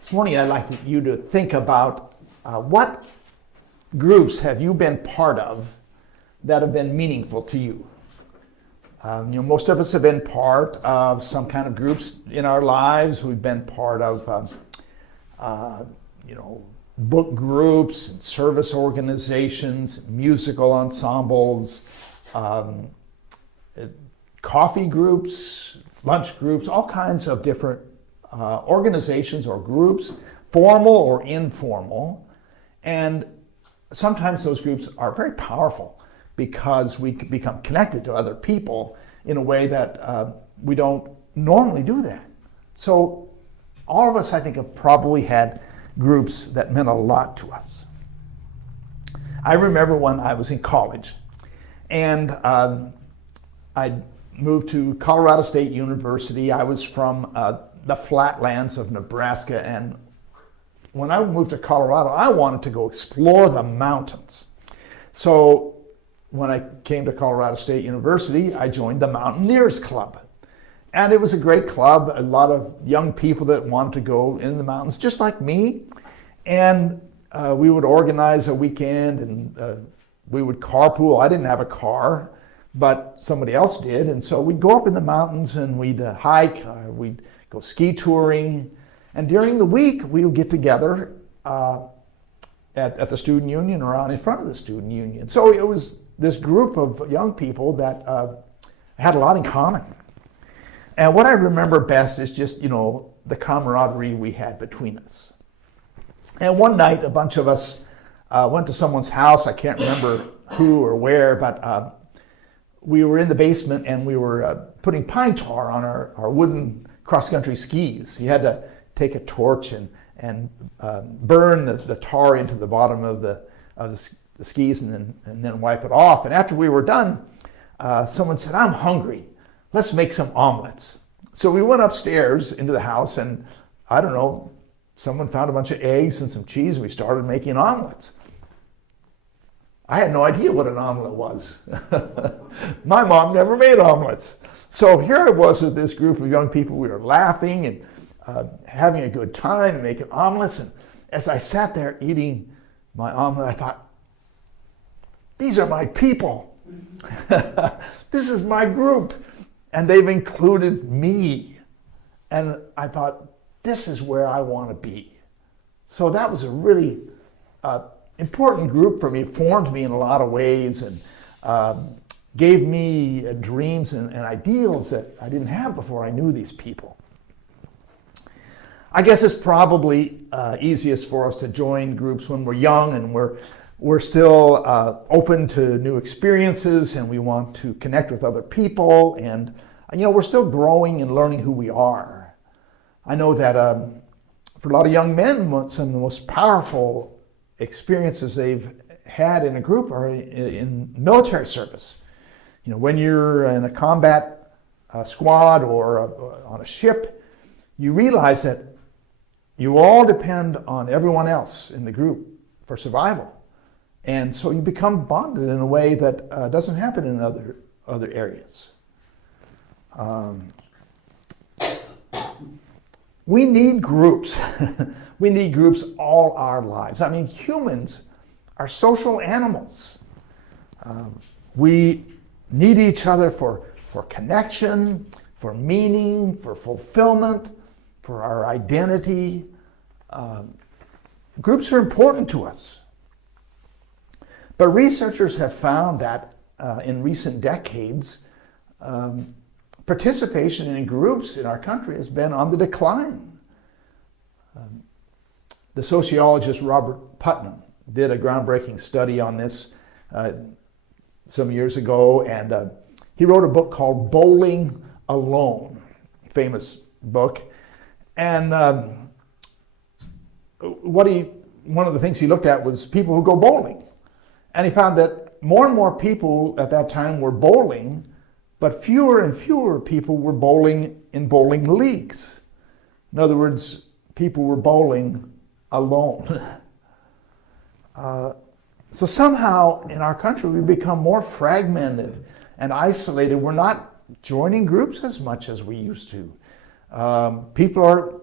This morning I'd like you to think about what groups have you been part of that have been meaningful to you. Most of us have been part of some kind of groups in our lives. We've been part of, book groups and service organizations, musical ensembles, coffee groups, lunch groups, all kinds of different organizations or groups, formal or informal. And sometimes those groups are very powerful because we become connected to other people in a way that we don't normally do that. So all of us, I think, have probably had groups that meant a lot to us. I remember when I was in college and I moved to Colorado State University. I was from the flatlands of Nebraska, and when I moved to Colorado, I wanted to go explore the mountains. So when I came to Colorado State University, I joined the Mountaineers Club. And it was a great club, a lot of young people that wanted to go in the mountains, just like me. And we would organize a weekend and we would carpool. I didn't have a car, but somebody else did. And so we'd go up in the mountains and we'd hike, we'd go ski touring. And during the week, we would get together at the student union or out in front of the student union. So it was this group of young people that had a lot in common. And what I remember best is just, the camaraderie we had between us. And one night, a bunch of us went to someone's house. I can't remember who or where, but we were in the basement and we were putting pine tar on our wooden cross-country skis. You had to take a torch and burn the tar into the bottom of the skis and then wipe it off. And after we were done, someone said, "I'm hungry. Let's make some omelets." So we went upstairs into the house and I don't know, someone found a bunch of eggs and some cheese and we started making omelets. I had no idea what an omelet was. My mom never made omelets. So here I was with this group of young people. We were laughing and having a good time and making omelets. And as I sat there eating my omelet, I thought, these are my people. This is my group. And they've included me. And I thought, this is where I want to be. So that was a really important group for me. It formed me in a lot of ways and gave me dreams and ideals that I didn't have before I knew these people. I guess it's probably easiest for us to join groups when we're young and we're still open to new experiences and we want to connect with other people, and we're still growing and learning who we are. I know that for a lot of young men, some of the most powerful experiences they've had in a group are in military service. When you're in a combat squad or on a ship, you realize that you all depend on everyone else in the group for survival. And so you become bonded in a way that doesn't happen in other areas. We need groups. We need groups all our lives. I mean, humans are social animals. We need each other for connection, for meaning, for fulfillment, for our identity. Groups are important to us. But researchers have found that in recent decades, participation in groups in our country has been on the decline. The sociologist Robert Putnam did a groundbreaking study on this some years ago, and he wrote a book called Bowling Alone, famous book. And one of the things he looked at was people who go bowling. And he found that more and more people at that time were bowling, but fewer and fewer people were bowling in bowling leagues. In other words, people were bowling alone. So somehow in our country we become more fragmented and isolated. We're not joining groups as much as we used to. People are,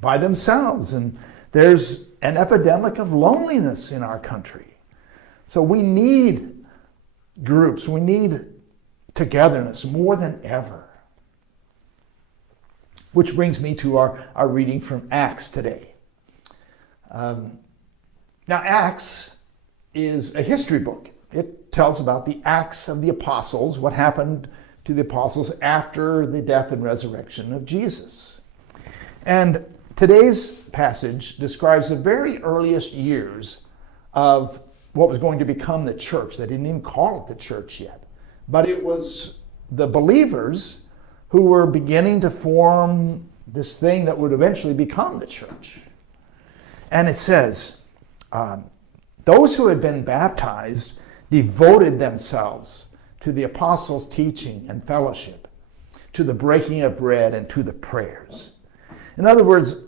by themselves, and there's an epidemic of loneliness in our country. So we need groups. We need togetherness more than ever. Which brings me to our reading from Acts today. Now, Acts is a history book. It tells about the Acts of the Apostles, what happened to the Apostles after the death and resurrection of Jesus. And today's passage describes the very earliest years of what was going to become the church. They didn't even call it the church yet. But it was the believers who were beginning to form this thing that would eventually become the church. And it says, those who had been baptized devoted themselves to the apostles' teaching and fellowship, to the breaking of bread and to the prayers. In other words,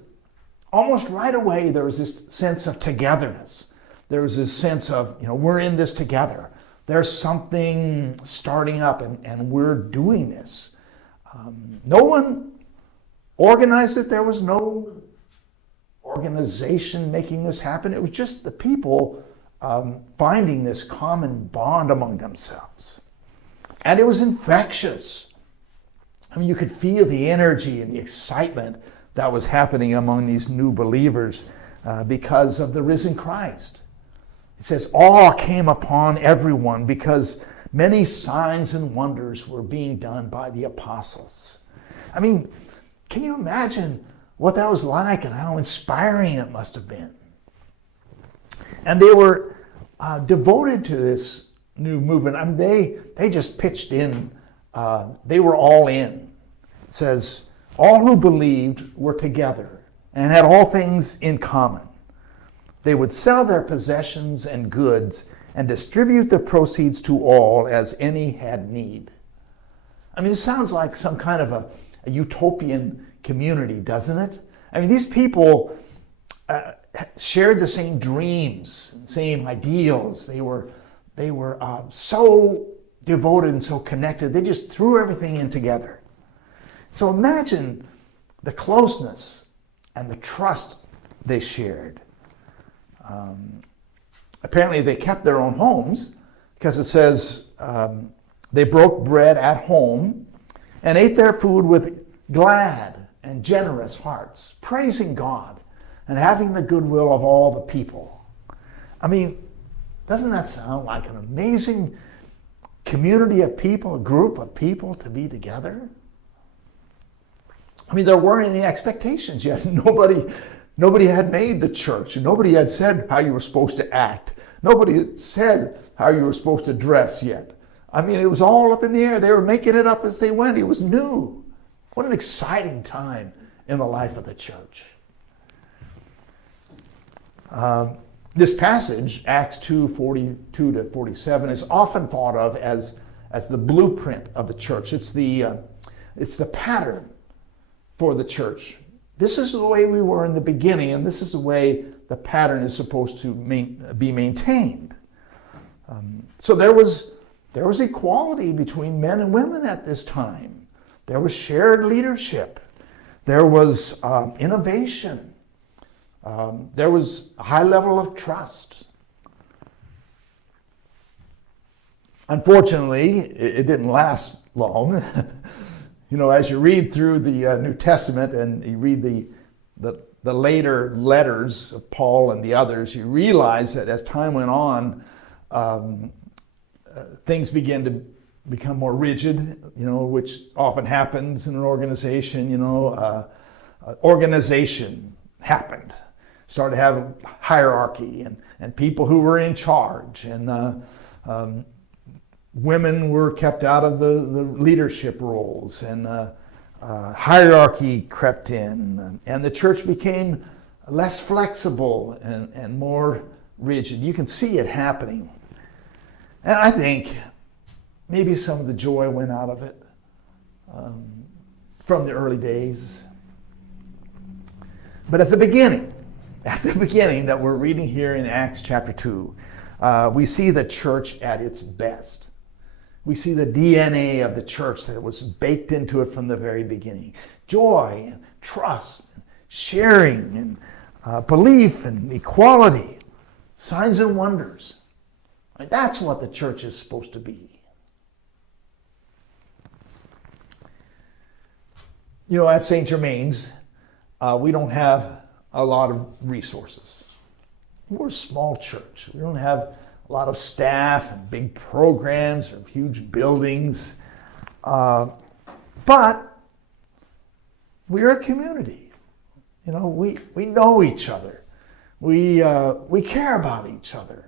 almost right away there was this sense of togetherness. There was this sense of, we're in this together. There's something starting up and we're doing this. No one organized it. There was no organization making this happen. It was just the people finding this common bond among themselves. And it was infectious. I mean, you could feel the energy and the excitement that was happening among these new believers because of the risen Christ. It says, awe came upon everyone because many signs and wonders were being done by the apostles. I mean, can you imagine what that was like and how inspiring it must have been? And they were devoted to this new movement. I mean, they just pitched in. They were all in. It says, all who believed were together and had all things in common. They would sell their possessions and goods and distribute the proceeds to all as any had need. I mean, it sounds like some kind of a utopian community, doesn't it? I mean, these people shared the same dreams, same ideals. They were so devoted and so connected. They just threw everything in together. So imagine the closeness and the trust they shared. Apparently they kept their own homes because it says they broke bread at home and ate their food with glad and generous hearts, praising God and having the goodwill of all the people. I mean, doesn't that sound like an amazing community of people, a group of people to be together? I mean, there weren't any expectations yet. Nobody had made the church. Nobody had said how you were supposed to act. Nobody had said how you were supposed to dress yet. I mean, it was all up in the air. They were making it up as they went. It was new. What an exciting time in the life of the church. This passage, Acts 2:42 to 47, is often thought of as the blueprint of the church. It's the pattern for the church. This is the way we were in the beginning, and this is the way the pattern is supposed to be maintained. So there was equality between men and women at this time. There was shared leadership. There was innovation. There was a high level of trust. Unfortunately, it didn't last long. As you read through the New Testament and you read the later letters of Paul and the others, you realize that as time went on, things began to become more rigid, which often happens in an organization. Organization happened. Started having hierarchy and people who were in charge, and women were kept out of the leadership roles, and hierarchy crept in, and the church became less flexible and more rigid. You can see it happening. And I think maybe some of the joy went out of it from the early days. But at the beginning, at the beginning that we're reading here in Acts chapter 2, we see the church at its best. We see the DNA of the church that was baked into it from the very beginning. Joy and trust, and sharing and belief and equality, signs and wonders. That's what the church is supposed to be. You know, at St. Germain's, we don't have a lot of resources. We're a small church. We don't have a lot of staff and big programs or huge buildings. But we're a community. You know, we know each other. We care about each other.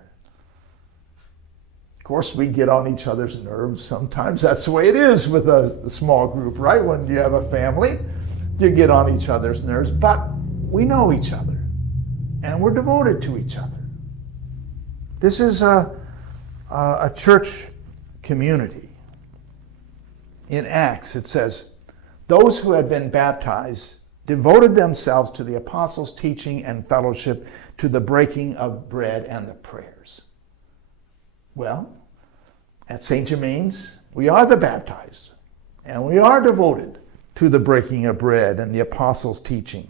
Of course, we get on each other's nerves sometimes. That's the way it is with a small group, right? When you have a family, you get on each other's nerves. But we know each other, and we're devoted to each other. This is a church community. In Acts, it says, those who had been baptized devoted themselves to the apostles' teaching and fellowship, to the breaking of bread and the prayers. Well, at St. Germain's, we are the baptized, and we are devoted to the breaking of bread and the apostles' teaching.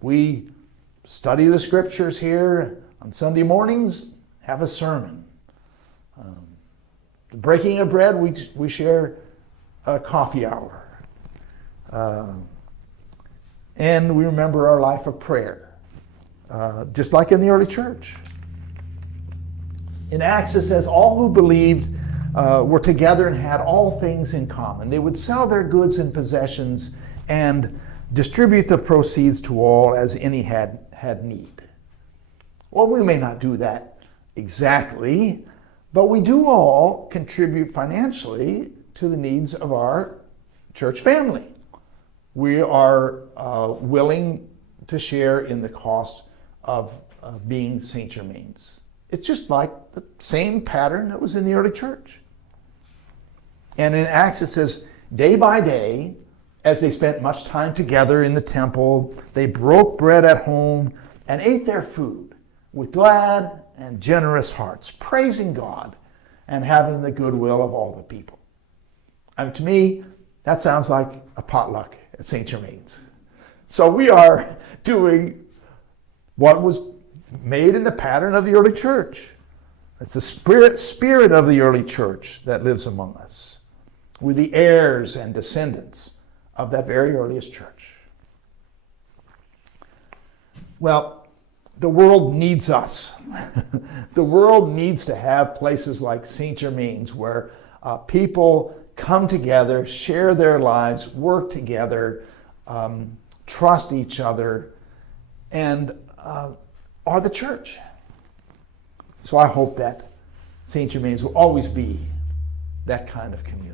We study the scriptures here on Sunday mornings, have a sermon. The breaking of bread, we share a coffee hour. And we remember our life of prayer, just like in the early church. In Acts, it says, all who believed were together and had all things in common. They would sell their goods and possessions and distribute the proceeds to all as any had need. Well, we may not do that exactly, but we do all contribute financially to the needs of our church family. We are willing to share in the cost of being St. Germain's. It's just like the same pattern that was in the early church. And in Acts it says, day by day, as they spent much time together in the temple, they broke bread at home and ate their food with glad and generous hearts, praising God and having the goodwill of all the people. And to me, that sounds like a potluck at St. Germain's. So we are doing what was made in the pattern of the early church. It's the spirit of the early church that lives among us. We're the heirs and descendants of that very earliest church. Well, the world needs us. The world needs to have places like St. Germain's where people come together, share their lives, work together, trust each other, and are the church. So I hope that St. Germain's will always be that kind of community.